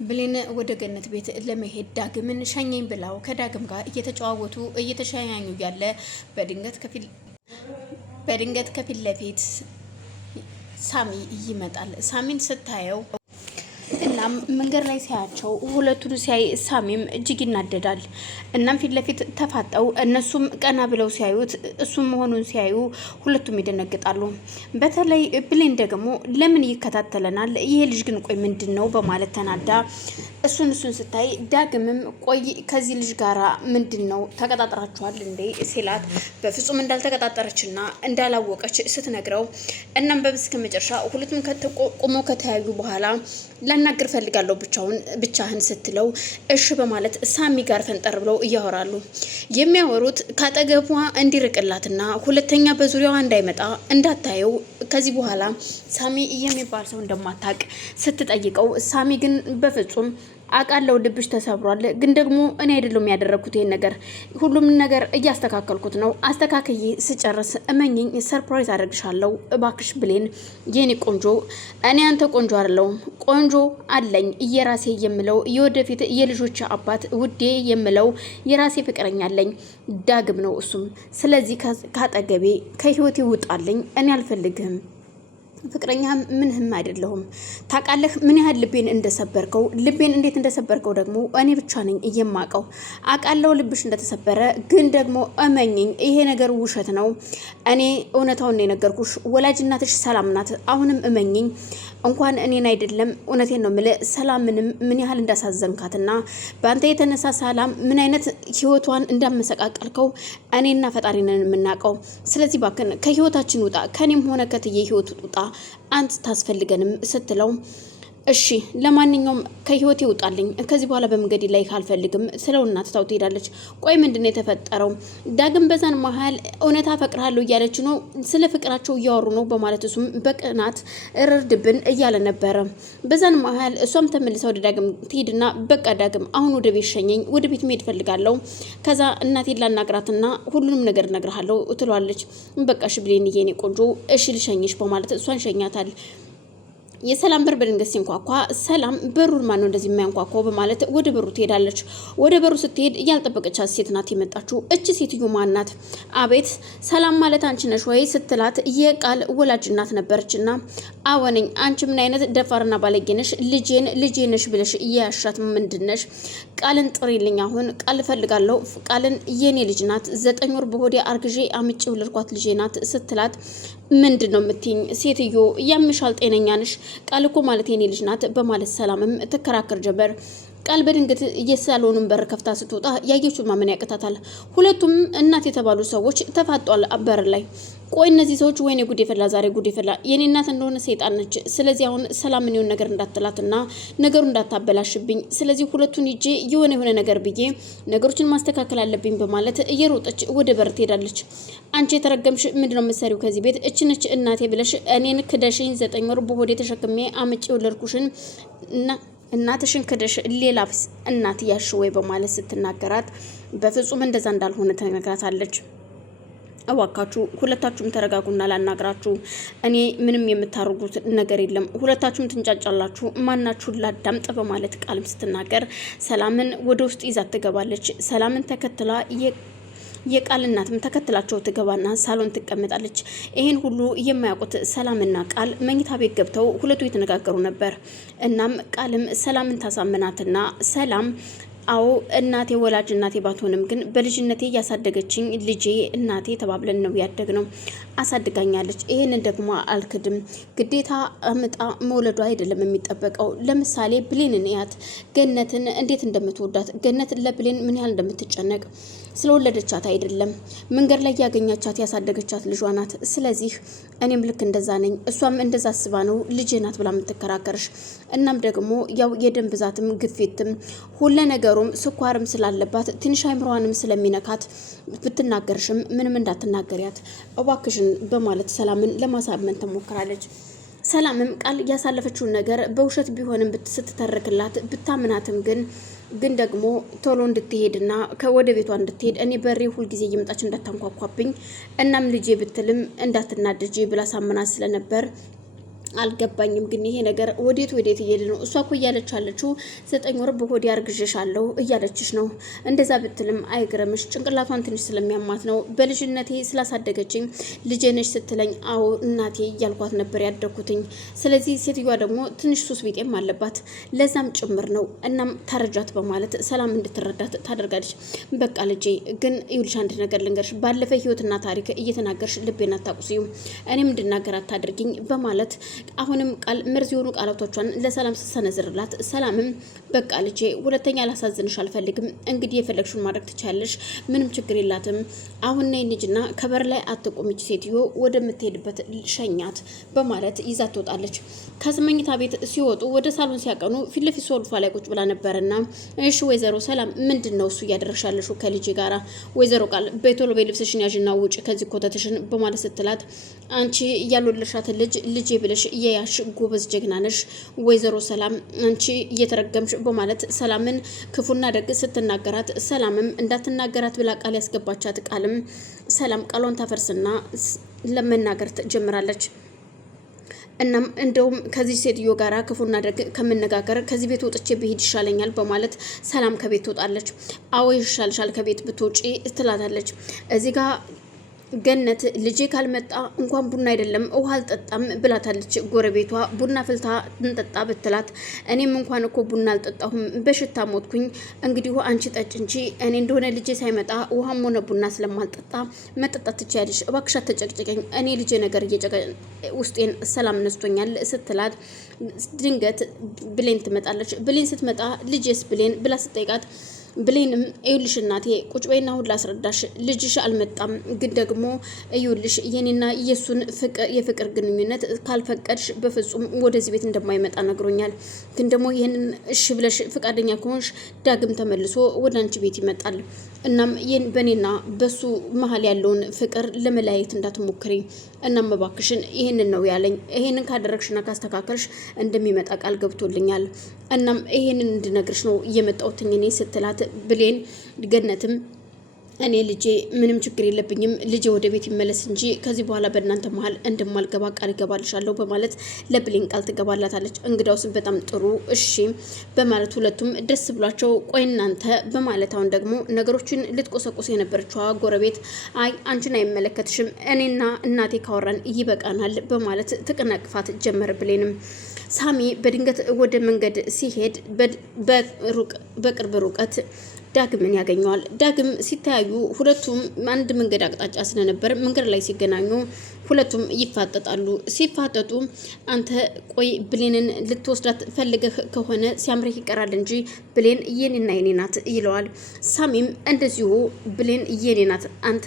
ብሌን ወደ ገነት ቤት ለመሄድ ዳግምን ሸኘኝ ብላው ከዳግም ጋር እየተጨዋወቱ እየተሸያኙ ያለ በድንገት ከፊት ለፊት ሳሚ ይመጣል። ሳሚን ስታየው እናም መንገድ ላይ ሲያቸው ሁለቱን ሲያይ ሳሚም እጅግ ይናደዳል። እናም ፊት ለፊት ተፋጠው እነሱም ቀና ብለው ሲያዩት እሱም መሆኑን ሲያዩ ሁለቱም ይደነግጣሉ። በተለይ ብሌን ደግሞ ለምን ይከታተለናል? ይሄ ልጅ ግን ቆይ ምንድነው በማለት ተናዳ እሱን ስታይ ዳግምም ቆይ ከዚህ ልጅ ጋራ ምንድነው ተቀጣጥራችኋል እንዴ ሲላት በፍጹም እንዳልተቀጣጠረችና እንዳላወቀች ስትነግረው እናም በብስከ መጨረሻ ሁለቱም ቆሞ ከተያዩ በኋላ ላናግር ፈልጋለሁ ብቻህን ስትለው እሺ በማለት ሳሚ ጋር ፈንጠር ብለው እያወራሉ። የሚያወሩት ካጠገቧ እንዲርቅላትና ሁለተኛ በዙሪያዋ እንዳይመጣ እንዳታየው ከዚህ በኋላ ሳሚ የሚባል ሰው እንደማታውቅ ስትጠይቀው ሳሚ ግን በፍጹም አቃለው ልብሽ ተሰብሯል፣ ግን ደግሞ እኔ አይደለም ያደረኩት ይሄን ነገር ሁሉም ነገር እያስተካከልኩት ነው። አስተካክዬ ስጨርስ እመኚኝ ሰርፕራይዝ አደርግሻለሁ እባክሽ ብሌን የኔ ቆንጆ። እኔ አንተ ቆንጆ አይደለሁም ቆንጆ አለኝ የራሴ የምለው የወደፊት የልጆች አባት ውዴ የምለው የራሴ ፍቅረኛ አለኝ ዳግም ነው እሱም። ስለዚህ ካጠገቤ ከህይወቴ ውጣልኝ፣ እኔ አልፈልግህም። ፍቅረኛ ምንህም አይደለሁም። ታውቃለህ ምን ያህል ልቤን እንደሰበርከው፣ ልቤን እንዴት እንደሰበርከው ደግሞ እኔ ብቻ ነኝ የማውቀው። አውቃለሁ ልብሽ እንደተሰበረ፣ ግን ደግሞ እመኚኝ ይሄ ነገር ውሸት ነው። እኔ እውነታውን የነገርኩሽ። ወላጅ እናትሽ ሰላም ናት። አሁንም እመኚኝ። እንኳን እኔን አይደለም እውነቴን ነው የምልህ ሰላምንም ምን ያህል እንዳሳዘንካትና በአንተ የተነሳ ሰላም ምን አይነት ህይወቷን እንዳመሰቃቀልከው እኔና ፈጣሪ ነን የምናውቀው። ስለዚህ ባክን ከህይወታችን ውጣ፣ ከኔም ሆነ ከትዬ ህይወት ውጣ፣ አንተ ታስፈልገንም ስትለው እሺ ለማንኛውም ከህይወቴ ይውጣልኝ፣ ከዚህ በኋላ በመንገድ ላይ ካልፈልግም ስለውና ትታው ትሄዳለች። ቆይ ምንድነው የተፈጠረው? ዳግም በዛን መሀል እውነታ ፈቅርሃለሁ እያለች ነው፣ ስለ ፍቅራቸው እያወሩ ነው በማለት እሱም በቅናት እርድብን እያለ ነበረ። በዛን መሀል እሷም ተመልሳ ወደ ዳግም ትሄድና በቃ ዳግም አሁን ወደ ቤት ሸኘኝ፣ ወደ ቤት መሄድ ፈልጋለሁ፣ ከዛ እናቴን ላናግራትና ሁሉንም ነገር እነግርሃለሁ ትሏለች። በቃ እሺ ብሌን የኔ ቆንጆ እሺ ልሸኝሽ በማለት እሷን ሸኛታል። የሰላም በር በድንገት ሲንኳኳ ሰላም በሩን ማን ነው እንደዚህ የሚያንኳኳው በማለት ወደ በሩ ትሄዳለች። ወደ በሩ ስትሄድ ያልጠበቀቻት ሴት ናት የመጣችው። እቺ ሴትዮ ማን ናት? አቤት ሰላም ማለት አንቺ ነሽ ወይ ስትላት የቃል ወላጅ እናት ነበረችና አወነኝ። አንቺ ምን አይነት ደፋርና ባለጌ ነሽ? ልጄ ነሽ ብለሽ እያሻት ምንድነሽ? ቃልን ጥሪልኝ፣ አሁን ቃል ፈልጋለሁ። ቃልን የኔ ልጅ ናት፣ 9 ወር በሆዴ አርግዤ አምጬ ወለድኳት ልጄ ናት ስትላት ምንድነው የምትይኝ ሴትዮ? ያምሻል? ጤነኛ ነሽ? ቃል እኮ ማለት የኔ ልጅ ናት በማለት ሰላምም ትከራከር ጀመር። ቃል በድንገት የሳሎኑን በር ከፍታ ስትወጣ ያየችው ማመን ያቅታታል። ሁለቱም እናት የተባሉ ሰዎች ተፋጧል በር ላይ። ቆይ እነዚህ ሰዎች ወይኔ ጉድ የፈላ ዛሬ ጉድ የፈላ። የኔ እናት እንደሆነ ሰይጣን ነች። ስለዚህ አሁን ሰላም የሆነ ነገር እንዳትላትና ነገሩ እንዳታበላሽብኝ፣ ስለዚህ ሁለቱን ይዤ የሆነ ነገር ብዬ ነገሮችን ማስተካከል አለብኝ በማለት እየሮጠች ወደ በር ትሄዳለች። አንቺ የተረገምሽ ምንድነው የምትሰሪው ከዚህ ቤት? እችነች እናቴ ብለሽ እኔን ክደሽኝ 9 ወር በሆዴ ተሸክሜ አምጬ ወለድኩሽን እናትሽን ክደሽ ሌላ እናት ያሽ ወይ በማለት ስትናገራት በፍጹም እንደዛ እንዳልሆነ ተነግራታለች። እባካችሁ ሁለታችሁም ተረጋጉና ላናግራችሁ። እኔ ምንም የምታርጉት ነገር የለም፣ ሁለታችሁም ትንጫጫላችሁ፣ ማናችሁን ላዳምጥ በማለት ቃልም ስትናገር ሰላምን ወደ ውስጥ ይዛት ትገባለች። ሰላምን ተከትላ የቃል እናትም ተከትላቸው ትገባና ሳሎን ትቀመጣለች። ይሄን ሁሉ የማያውቁት ሰላምና ቃል መኝታ ቤት ገብተው ሁለቱ የተነጋገሩ ነበር። እናም ቃልም ሰላምን ታሳምናትና ሰላም አዎ እናቴ ወላጅ እናቴ ባትሆንም ግን በልጅነቴ ያሳደገችኝ ልጄ እናቴ ተባብለን ነው ያደግነው፣ አሳድጋኛለች። ይሄንን ደግሞ አልክድም። ግዴታ አምጣ መውለዷ አይደለም የሚጠበቀው። ለምሳሌ ብሌንን ያት ገነትን እንዴት እንደምትወዳት፣ ገነት ለብሌን ምን ያህል እንደምትጨነቅ ስለወለደቻት አይደለም መንገድ ላይ ያገኛቻት ያሳደገቻት ልጇ ናት። ስለዚህ እኔም ልክ እንደዛ ነኝ፣ እሷም እንደዛ አስባ ነው ልጄ ናት ብላ የምትከራከርሽ። እናም ደግሞ ያው የደም ብዛትም ግፊትም ሁሉ ነገሩም ስኳርም ስላለባት ትንሽ አይምሮዋንም ስለሚነካት ብትናገርሽም ምንም እንዳትናገሪያት እባክሽን በማለት ሰላምን ለማሳመን ትሞክራለች። ሰላምም ቃል ያሳለፈችውን ነገር በውሸት ቢሆንም ስትተርክላት ብታምናትም ግን ደግሞ ቶሎ እንድትሄድና ከወደ ቤቷ እንድትሄድ እኔ በሬ ሁልጊዜ እየመጣች እንዳታንኳኳብኝ እናም ልጄ ብትልም እንዳትናደጂ ብላ ሳምናት ስለነበር አልገባኝም ግን ይሄ ነገር ወዴት እየሄደ ነው? እሷ እኮ እያለች አለችው 9 ወር በሆዴ አርግዤሻለሁ እያለችሽ ነው። እንደዛ ብትልም አይግረምሽ፣ ጭንቅላቷን ትንሽ ስለሚያማት ነው። በልጅነቴ ስላሳደገችኝ ልጄ ነሽ ስትለኝ አዎ እናቴ እያልኳት ነበር ያደግኩትኝ። ስለዚህ ሴትዮዋ ደግሞ ትንሽ ሱስ ቢጤም አለባት፣ ለዛም ጭምር ነው። እናም ተረጃት በማለት ሰላም እንድትረዳት ታደርጋለች። በቃ ልጄ ግን ይኸውልሽ አንድ ነገር ልንገርሽ፣ ባለፈ ህይወትና ታሪክ እየተናገርሽ ልቤን አታቁስዩ፣ እኔም እንድናገር አታድርጊኝ በማለት አሁንም ቃል መርዝ የሆኑ ቃላቶቿን ለሰላም ስትሰነዝርላት፣ ሰላምም በቃ ልጄ ሁለተኛ ላሳዝንሽ አልፈልግም፣ እንግዲህ የፈለግሽውን ማድረግ ትቻለሽ፣ ምንም ችግር የላትም። አሁን ነይ ልጅና ከበር ላይ አትቆምች፣ ሴትዮ ወደምትሄድበት ሸኛት በማለት ይዛ ትወጣለች። ከመኝታ ቤት ሲወጡ ወደ ሳሎን ሲያቀኑ ፊት ለፊት ሶልፋ ላይ ቁጭ ብላ ነበርና እሺ ወይዘሮ ሰላም ምንድን ነው እሱ እያደረሻለሽ ከልጄ ጋራ? ወይዘሮ ቃል በቶሎ በይ ልብስሽን ያዥና ውጭ ከዚህ ኮተትሽን በማለት ስትላት፣ አንቺ እያልወለድሻትን ልጄ ብለሽ የያሽ ጎበዝ ጀግና ነሽ ወይዘሮ ሰላም፣ አንቺ እየተረገምሽ በማለት ሰላምን ክፉና ደግ ስትናገራት፣ ሰላምም እንዳትናገራት ብላ ቃል ያስገባቻት ቃልም ሰላም ቃሏን ታፈርስና ለመናገር ትጀምራለች። እናም እንደውም ከዚህ ሴትዮ ጋራ ክፉና ደግ ከመነጋገር ከዚህ ቤት ወጥቼ ብሄድ ይሻለኛል በማለት ሰላም ከቤት ትወጣለች። አዎ ይሻልሻል ከቤት ብትወጪ ትላታለች። እዚህ ጋር ገነት ልጄ ካልመጣ እንኳን ቡና አይደለም ውሃ አልጠጣም ብላታለች። ጎረቤቷ ቡና ፍልታ እንጠጣ ብትላት፣ እኔም እንኳን እኮ ቡና አልጠጣሁም በሽታ ሞትኩኝ፣ እንግዲህ አንቺ ጠጭ እንጂ እኔ እንደሆነ ልጄ ሳይመጣ ውሃም ሆነ ቡና ስለማልጠጣ መጠጣት ትችያለሽ፣ እባክሽ አትጨቅጭቀኝ፣ እኔ ልጄ ነገር ውስጤን ሰላም ነስቶኛል ስትላት፣ ድንገት ብሌን ትመጣለች። ብሌን ስትመጣ ልጄስ ብሌን ብላ ስትጠይቃት፣ ብሌንም እዩልሽ እናቴ ቁጭ በይና ሁላ አስረዳሽ፣ ልጅሽ አልመጣም፣ ግን ደግሞ እዩልሽ የኔና የሱን የፍቅር ግንኙነት ካልፈቀድሽ በፍጹም ወደዚህ ቤት እንደማይመጣ ነግሮኛል። ግን ደግሞ ይህንን እሺ ብለሽ ፍቃደኛ ከሆንሽ ዳግም ተመልሶ ወደ አንቺ ቤት ይመጣል። እናም ይህን በእኔና በሱ መሀል ያለውን ፍቅር ለመለያየት እንዳትሞክሪ፣ እናም እባክሽን ይህንን ነው ያለኝ። ይህንን ካደረግሽና ካስተካከልሽ እንደሚመጣ ቃል ገብቶልኛል። እናም ይህንን እንድነግርሽ ነው እየመጣሁትኝ እኔ ስትላት፣ ብሌን ገነትም እኔ ልጄ ምንም ችግር የለብኝም፣ ልጄ ወደ ቤት ይመለስ እንጂ ከዚህ በኋላ በእናንተ መሀል እንደማልገባ ቃል እገባልሻለሁ በማለት ለብሌን ቃል ትገባላታለች። እንግዳውስ በጣም ጥሩ እሺ በማለት ሁለቱም ደስ ብሏቸው፣ ቆይ እናንተ በማለት አሁን ደግሞ ነገሮችን ልትቆሰቁስ የነበረችዋ ጎረቤት፣ አይ አንቺን አይመለከትሽም፣ እኔና እናቴ ካወራን ይበቃናል በማለት ትቅነቅፋት ጀመር። ብሌንም ሳሚ በድንገት ወደ መንገድ ሲሄድ በቅርብ ሩቀት ዳግምን ያገኘዋል። ዳግም ሲተያዩ ሁለቱም አንድ መንገድ አቅጣጫ ስለነበር መንገድ ላይ ሲገናኙ ሁለቱም ይፋጠጣሉ። ሲፋጠጡ አንተ ቆይ ብሌንን ልትወስዳት ፈልገህ ከሆነ ሲያምርህ ይቀራል እንጂ ብሌን የኔና የኔ ናት ይለዋል። ሳሚም እንደዚሁ ብሌን የኔ ናት አንተ